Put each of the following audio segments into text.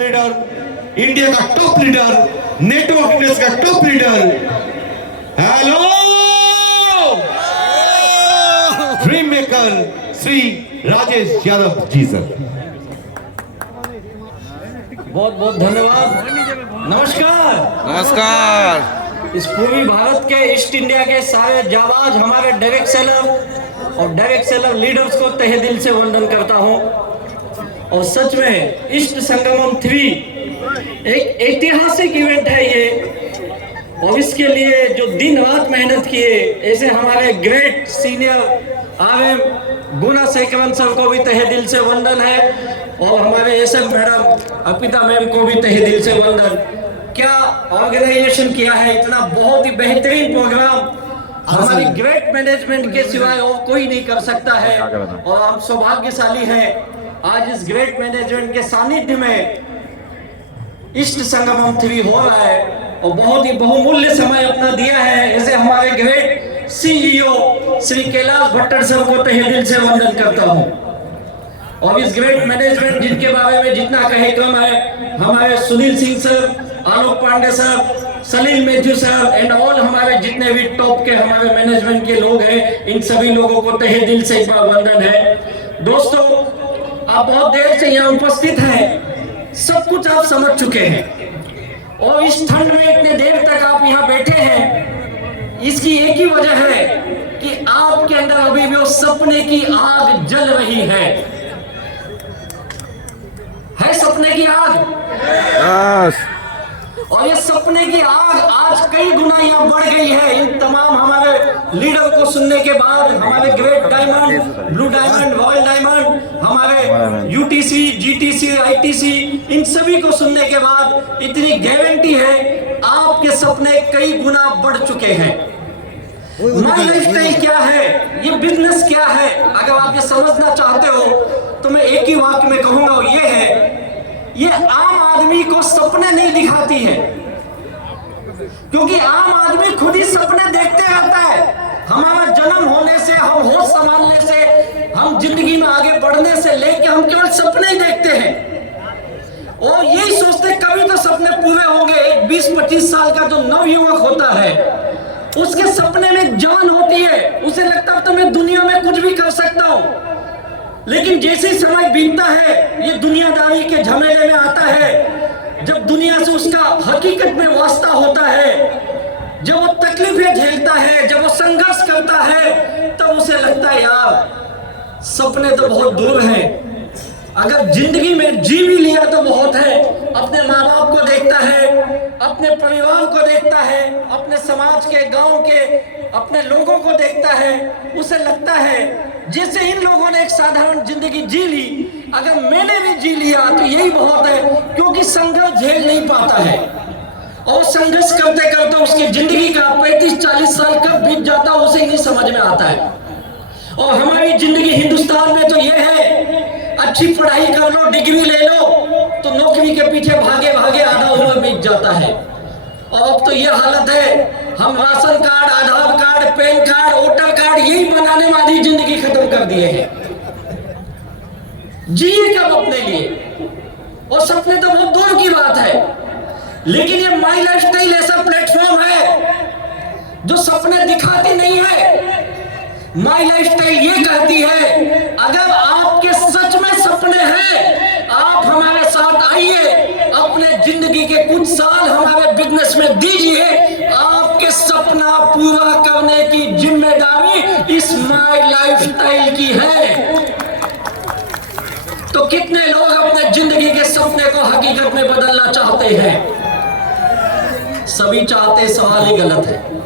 Leader, India का top leader, नेटो of India का top leader, hello dream maker Shri Rajesh Yadav ji sir. बहुत बहुत धन्यवाद। नमस्कार। नमस्कार। इस पूर्वी भारत के ईस्ट इंडिया के सारे जाबाज हमारे डायरेक्ट सेलर और डायरेक्ट सेलर लीडर्स को तहे दिल से वंदन करता हूं। और सच में ईस्ट संगमम 3 एक ऐतिहासिक इवेंट है ये, और इसके लिए जो दिन रात मेहनत किए ऐसे हमारे ग्रेट सीनियर आरएम गुना शेखरन सर को भी तहे दिल से वंदन है, और हमारे एसएम मैडम अर्पिता मैम को भी तहे दिल से वंदन। क्या ऑर्गेनाइजेशन किया है, इतना बहुत ही बेहतरीन प्रोग्राम हमारी ग्रेट मैनेजमेंट के सिवाय और कोई नहीं कर सकता है। और हम सौभाग्यशाली हैं आज इस ग्रेट मैनेजमेंट के सानिध्य में ईस्ट संगमम 3 हो रहा है, और बहुत ही बहुमूल्य समय अपना दिया है। ऐसे हमारे great CEO Shri Kailash Bhattar sir को तहे दिल से वंदन करता हूं। और इस ग्रेट मैनेजमेंट जिनके बारे में जितना कहे कम है, हमारे Sunil Singh sir, Alok Pandey sir, Salil Mathew sir and all हमारे जितने भी टॉप के हमारे मैनेजमेंट के लोग हैं, इन सभी लोगों को तहे दिल से एक बार वंदन है। दोस्तों, आप बहुत देर से यहाँ उपस्थित हैं, सब कुछ आप समझ चुके हैं, और इस ठंड में इतने देर तक आप यहाँ बैठे हैं, इसकी एक ही वजह है कि आपके अंदर अभी भी वो सपने की आग जल रही है सपने की आग। और ये सपने की आग आज कई गुना यहाँ बढ़ गई है। इन तमाम हमारे लीडर को सुनने के बाद, हमारे great diamond, blue diamond, royal diamond, हमारे यूटीसी, जीटीसी, आईटीसी, इन सभी को सुनने के बाद इतनी गारंटी है आपके सपने कई गुना बढ़ चुके हैं। माय लाइफस्टाइल क्या है, ये बिजनेस क्या है, अगर आप ये समझना चाहते हो तो मैं एक ही वाक्य में कहूंगा, वो ये है, ये आम आदमी को सपने नहीं दिखाती है, क्योंकि आम आदमी खुद ही सपने देखते रहता है। हमारा जन्म होने से, हम होश संभालने से, हम जिंदगी में आगे बढ़ने से लेके हम केवल सपने ही देखते हैं, और यही सोचते कभी तो सपने पूरे होंगे। एक 20-25 साल का जो नवयुवक होता है, उसके सपने में जान होती है, उसे लगता है तो मैं दुनिया में कुछ भी कर सकता हूं। लेकिन जैसे ही समय बीतता है, ये दुनियादारी के झमेले में आता है, जब दुनिया से उसका हकीकत में वास्ता होता है, जब वो तकलीफें झेलता है, जब वो संघर्ष करता है, तब उसे लगता है यार सपने तो बहुत दूर हैं, अगर जिंदगी में जी भी लिया तो बहुत है। अपने माँ बाप को देखता है, अपने परिवार को देखता है, अपने समाज के, गांव के, अपने लोगों को देखता है, उसे लगता है जैसे इन लोगों ने एक साधारण जिंदगी जी ली, अगर मैंने भी जी लिया तो यही बहुत है, क्योंकि संघर्ष झेल नहीं पाता है, और संघर्ष करते करते उसकी जिंदगी का 35-40 साल कब बीत जाता है उसे ही नहीं समझ में आता है। और हमारी जिंदगी हिंदुस्तान में तो यह है, अच्छी पढ़ाई कर लो, डिग्री ले लो, तो नौकरी के पीछे भागे भागे आधा उम्र बीत जाता है। और अब तो यह हालत है, हम ration card, Aadhaar card, PAN card, voter card यही बनाने में आधी जिंदगी खत्म कर दिए हैं। जिए कब अपने लिए, और सपने तो बहुत दूर की बात है। लेकिन ये माय लाइफस्टाइल ऐसा प्लेटफॉर्म है जो सपने दिखाती नहीं है। माय लाइफस्टाइल ये कहती है, अगर आपके सच में सपने हैं, आप हमारे साथ आइए, अपने जिंदगी के कुछ साल हमारे बिजनेस में दीजिए, आपके सपना पूरा करने की जिम्मेदारी इस माय लाइफस्टाइल की है। तो कितने लोग अपने जिंदगी के सपने को हकीकत में बदलना चाहते हैं? सभी चाहते, सवाल ही गलत है।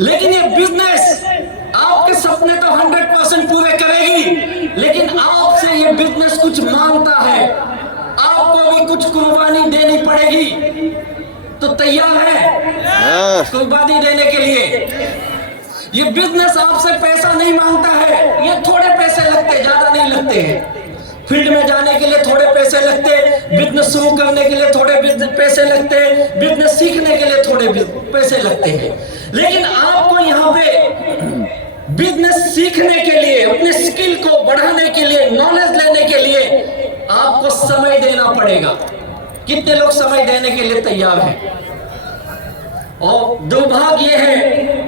लेकिन ये बिजनेस आपके सपने तो 100% पूरे करेगी, लेकिन आपसे ये बिजनेस कुछ मांगता है, आपको भी कुछ कुर्बानी देनी पड़ेगी। तो तैयार है कुर्बानी देने के लिए? ये बिजनेस आपसे पैसा नहीं मांगता है, ये थोड़े पैसे लगते, ज्यादा नहीं लगते हैं। फील्ड में जाने के लिए थोड़े पैसे लगते, बिजनेस शुरू करने के लिए थोड़े पैसे लगते, बिजनेस सीखने के लिए थोड़े पैसे लगते हैं। लेकिन आपको यहाँ पे बिजनेस सीखने के लिए, अपने स्किल को बढ़ाने के लिए, नॉलेज लेने के लिए आपको देना पड़ेगा। कितने लोग समय देने के लिए तैयार हैं? और दुर्भाग्य है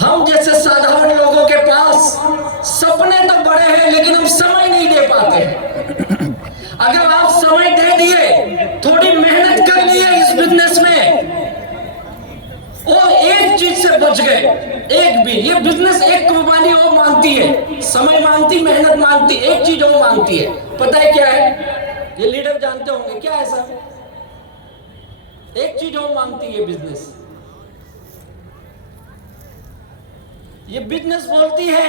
हम जैसे साधारण लोगों के पास सपने तो बड़े हैं लेकिन हम समय नहीं दे पाते हैं। अगर आप समय दे दिए, थोड़ी मेहनत कर लिए इस बिजनेस में और एक चीज से बच गए, एक भी, ये बिजनेस एक कुर्बानी और मांगती है, समय मांगती, मेहनत मांगती, एक चीज और मांगती है। पता है क्या है? ये लीडर जानते होंगे क्या ऐसा? एक चीज और मांगती है बिजनेस। ये बिजनेस बोलती है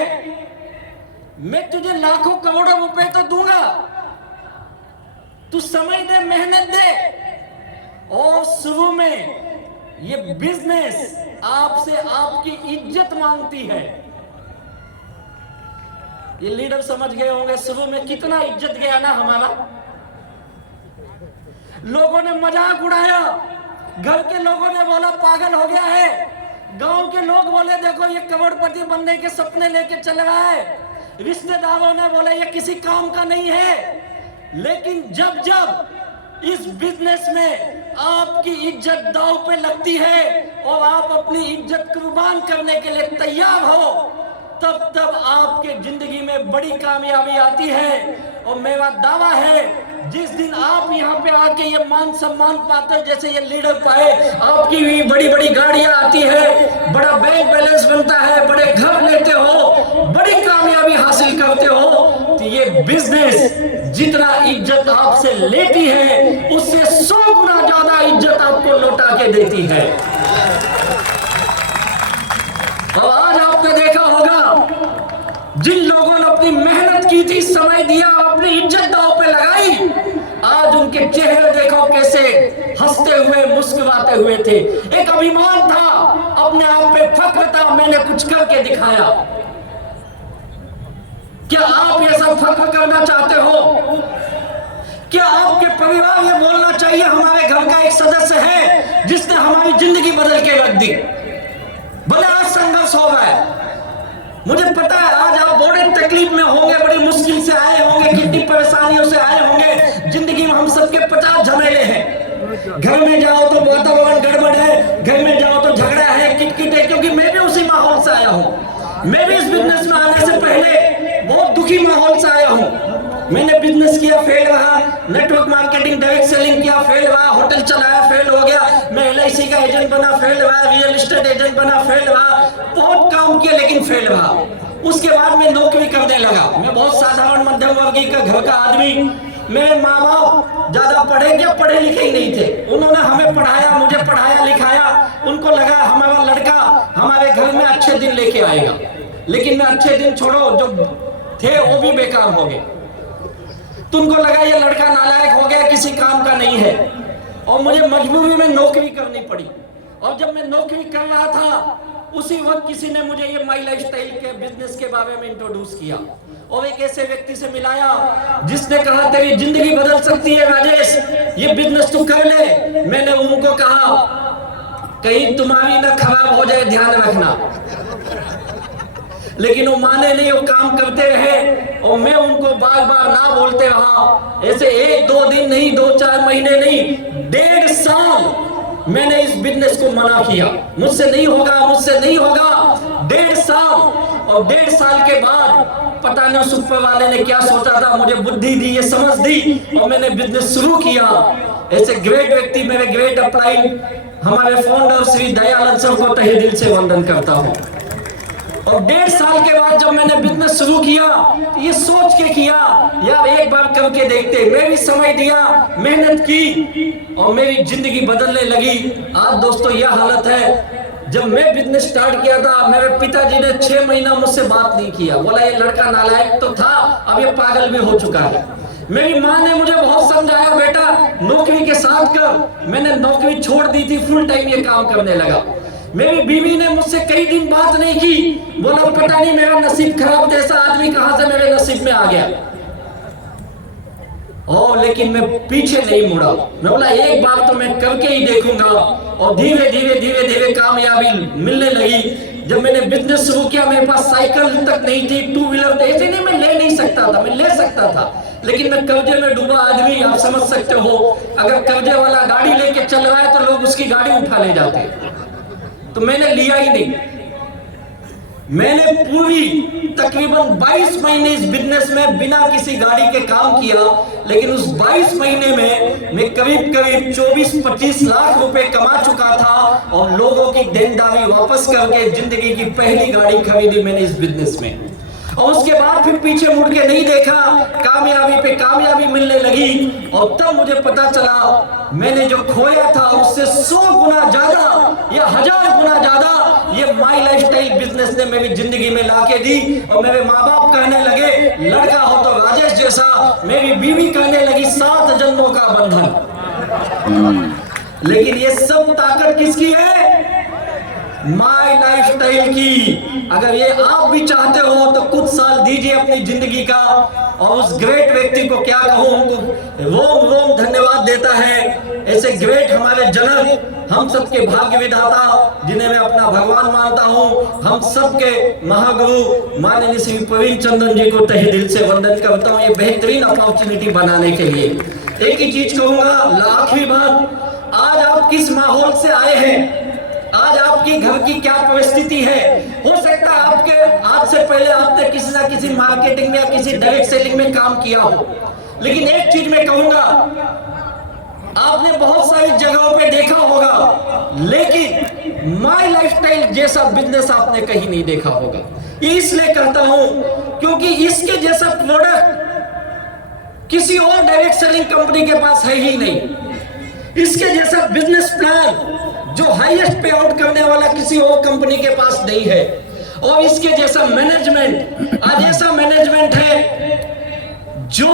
मैं तुझे लाखों करोड़ों रुपए तो दूंगा, तू समय दे, मेहनत दे। और शुरू में ये बिजनेस आपसे आपकी इज्जत मांगती है। ये लीडर समझ गए होंगे शुरू में कितना इज्जत गया ना हमारा। लोगों ने मजाक उड़ाया, घर के लोगों ने बोला पागल हो गया है, गांव के लोग बोले देखो ये करोड़पति बनने के सपने लेके चल रहा है, रिश्तेदारों ने बोला ये किसी काम का नहीं है। लेकिन जब जब इस बिजनेस में आपकी इज्जत दांव पे लगती है और आप अपनी इज्जत कुर्बान करने के लिए तैयार हो, तब तब आपके जिंदगी में बड़ी कामयाबी आती है। और मेरा दावा है जिस दिन आप यहाँ पे आके ये मान सम्मान पाते हो जैसे ये लीडर पाए, आपकी भी बड़ी बड़ी गाड़ियां आती है, बड़ा बैंक बैलेंस बनता है, बड़े घर लेते हो, बड़ी कामयाबी हासिल करते हो, तो ये बिजनेस जितना इज्जत आपसे लेती है उससे 100 गुना ज्यादा इज्जत आपको लौटा के देती है। और आज आपने देखा होगा जिन लोगों ने अपनी मेहनत की थी, समय दिया, अपनी इज्जत दांव पे लगाई, आज उनके चेहरे देखो कैसे हंसते हुए, मुस्कुराते हुए थे। एक अभिमान था, अपने आप पे फख्र था, मैंने कुछ करके दिखाया। क्या आप ये सब फख्र करना चाहते हो? क्या आपके परिवार ये बोलना चाहिए हमारे घर का एक सदस्य है जिसने हमारी जिंदगी बदल के रख दी? भले आज संघर्ष हो रहा है, मुझे पता है आज आप बड़े तकलीफ में होंगे, बड़ी मुश्किल से आए होंगे, कितनी परेशानियों से आए होंगे। जिंदगी में हम सबके 50 झमेले हैं। घर में जाओ तो वातावरण गड़बड़ है, घर में जाओ तो झगड़ा है, किटकिट है, क्योंकि मैं भी उसी माहौल से आया हूँ। मैं भी इस बिजनेस में आने से पहले बहुत दुखी माहौल से आया हूँ। मैंने बिजनेस किया, फेल रहा, नेटवर्क मार्केटिंग, डायरेक्ट सेलिंग किया, फेल रहा, होटल चलाया, फेल हो गया, मैं LIC का एजेंट बना, फेल रहा, रियल एस्टेट एजेंट बना, फेल रहा, बहुत काम किया लेकिन फेल रहा। उसके बाद मैं नौकरी करने लगा। मैं बहुत साधारण मध्यम वर्गीय का घर का आदमी। मेरे माँ बाप ज्यादा पढ़े क्या, पढ़े लिखे ही नहीं थे। उन्होंने हमें पढ़ाया, मुझे पढ़ाया लिखाया। उनको लगा हमारा लड़का हमारे घर में अच्छे दिन लेके आएगा, लेकिन मैं अच्छे दिन छोड़ो जो थे वो भी बेकार हो गए। तुमको लगा ये लड़का नालायक हो गया, किसी काम का नहीं है, और मुझे मजबूरी में नौकरी करनी पड़ी। और जब मैं नौकरी कर रहा था उसी वक्त किसी ने मुझे ये माई लाइफस्टाइल के बिजनेस के बारे में इंट्रोड्यूस किया और एक ऐसे व्यक्ति से मिलाया जिसने कहा तेरी जिंदगी बदल सकती है राजेश, ये बिजनेस तू कर ले। मैंने उनको कहा कहीं तुम्हारी ना खराब हो जाए, ध्यान रखना। लेकिन वो माने नहीं, वो काम करते रहे और मैं उनको बार बार ना बोलते रहा। ऐसे 1-2 दिन नहीं, 2-4 महीने नहीं, 1.5 साल मैंने इस बिजनेस को मना किया, मुझसे नहीं होगा, मुझसे नहीं होगा। 1.5 साल, और 1.5 साल के बाद पता नहीं उस ऊपर वाले ने क्या सोचा था, मुझे बुद्धि दी, ये समझ दी और मैंने बिजनेस शुरू किया। ऐसे ग्रेट व्यक्ति, मेरे ग्रेट अपलाइन हमारे फाउंडर श्री दयानंद सर को तहे दिल से वंदन करता हूँ। और 1.5 साल के बाद जब मैंने बिजनेस शुरू किया तो ये सोच के किया यार एक बार करके देखते। मैं भी समय दिया, मेहनत की और मेरी जिंदगी बदलने लगी। आज दोस्तों यह हालत है। जब मैं बिजनेस स्टार्ट किया था मेरे पिताजी ने 6 महीना मुझसे बात नहीं किया, बोला ये लड़का नालायक तो था, अब ये पागल भी हो चुका है। मेरी माँ ने मुझे बहुत समझाया बेटा नौकरी के साथ कर। मैंने नौकरी छोड़ दी थी, फुल टाइम ये काम करने लगा। मेरी बीवी ने मुझसे कई दिन बात नहीं की, बोला पता नहीं मेरा नसीब खराब, जैसा आदमी कहां से मेरे नसीब में आ गया। लेकिन मैं पीछे नहीं मुड़ा। मैं बोला एक बार तो मैं करके ही देखूंगा। और धीरे धीरे कामयाबी मिलने लगी। जब मैंने बिजनेस शुरू किया मेरे पास साइकिल तक नहीं थी, 2 व्हीलर थे, ऐसे नहीं मैं ले नहीं सकता था, मैं ले सकता था लेकिन मैं कर्जे में डूबा आदमी, आप समझ सकते हो, अगर कर्जे वाला गाड़ी लेके चल रहा है तो लोग उसकी गाड़ी उठा ले जाते हैं, तो मैंने लिया ही नहीं। मैंने पूरी तकरीबन 22 महीने इस बिजनेस में बिना किसी गाड़ी के काम किया, लेकिन उस 22 महीने में मैं करीब 24-25 लाख रुपए कमा चुका था और लोगों की देनदारी वापस करके जिंदगी की पहली गाड़ी खरीदी मैंने इस बिजनेस में। और उसके बाद फिर पीछे मुड़ के नहीं देखा, कामयाबी पे कामयाबी मिलने लगी और तब मुझे पता चला मैंने जो खोया था उससे 100 गुना ज्यादा या 1000 गुना ज्यादा ये माई लाइफस्टाइल बिजनेस ने मेरी जिंदगी में लाके दी। और मेरे माँ बाप कहने लगे लड़का हो तो राजेश जैसा, मेरी बीवी कहने लगी 7 जन्मों का बंधन। लेकिन ये सब ताकत किसकी है? माई लाइफस्टाइल की। अगर ये आप भी चाहते हो तो कुछ साल दीजिए अपनी जिंदगी का। और उस ग्रेट व्यक्ति को क्या कहूं, उनको रोम रोम धन्यवाद देता है। ऐसे ग्रेट हमारे जनक, हम सबके भाग्य विधाता जिन्हें मैं अपना भगवान मानता हूं, हम सबके महागुरु माननीय श्री प्रवीण चंद्रन जी को तहे दिल से वंदन करता हूं ये बेहतरीन अपॉर्चुनिटी बनाने के लिए। एक ही चीज कहूंगा, आखिरी बात, आज आप किस माहौल से आए हैं, आज आपकी घर की क्या परिस्थिति है, हो सकता है आपके आज से पहले आपने किसी ना किसी मार्केटिंग में या किसी डायरेक्ट सेलिंग में काम किया हो, लेकिन एक चीज मैं कहूंगा, आपने बहुत सारी जगहों पे देखा होगा, लेकिन माई लाइफस्टाइल जैसा बिजनेस आपने कहीं नहीं देखा होगा। ये इसलिए कहता हूं क्योंकि इसके जैसा प्रोडक्ट किसी और डायरेक्ट सेलिंग कंपनी के पास है ही नहीं। इसके जैसा बिजनेस प्लान जो हाईएस्ट पे आउट करने वाला किसी और कंपनी के पास नहीं है। और इसके जैसा मैनेजमेंट, आज ऐसा मैनेजमेंट है जो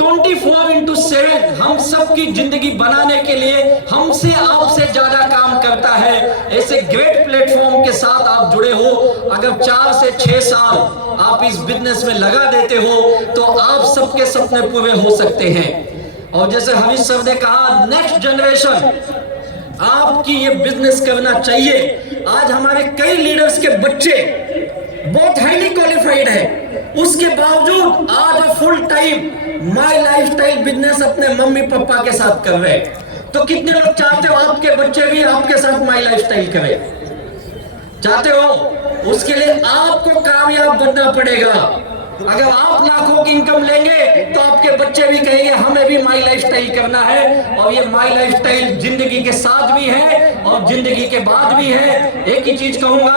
24/7 हम सबकी जिंदगी बनाने के लिए हमसे आपसे ज्यादा काम करता है। ऐसे ग्रेट प्लेटफॉर्म के साथ आप जुड़े हो, अगर 4 से 6 साल आप इस बिजनेस में लगा देते हो तो आप सबके सपने पूरे हो सकते हैं। और जैसे हरीश सर ने कहा, नेक्स्ट जनरेशन आपकी ये बिजनेस करना चाहिए। आज हमारे कई लीडर्स के बच्चे बहुत हाईली क्वालिफाइड है, उसके बावजूद आज full time my lifestyle business अपने मम्मी पापा के साथ कर रहे हैं। तो कितने लोग चाहते हो आपके बच्चे भी आपके साथ माई लाइफस्टाइल करें? चाहते हो? उसके लिए आपको कामयाब बनना पड़ेगा। अगर आप लाखों की इनकम लेंगे तो आपके बच्चे भी कहेंगे हमें भी माई लाइफस्टाइल करना है। और ये माई लाइफस्टाइल जिंदगी के साथ भी है और जिंदगी के बाद भी है। एक ही चीज कहूंगा,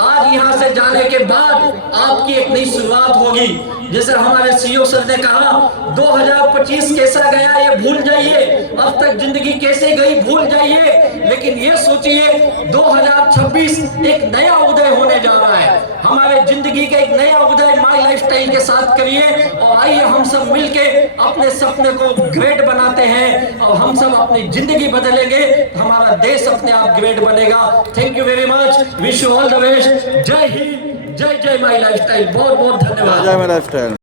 आज यहां से जाने के बाद आपकी एक नई शुरुआत होगी। जैसे हमारे सीईओ सर ने कहा 2025 कैसा गया ये भूल जाइए, अब तक जिंदगी कैसे गई भूल जाइए, लेकिन ये सोचिए 2026 एक नया उदय होने जा रहा है। हमारे जिंदगी का एक नया उदय माई लाइफस्टाइल के साथ करिए और आइए हम सब मिलके अपने सपने को ग्रेट बनाते हैं और हम सब अपनी जिंदगी बदलेंगे, हमारा देश अपने आप ग्रेट बनेगा। Thank you very much, wish you all the best. जय हिंद, जय जय माई लाइफस्टाइल। बहुत बहुत धन्यवाद। जय माई लाइफस्टाइल।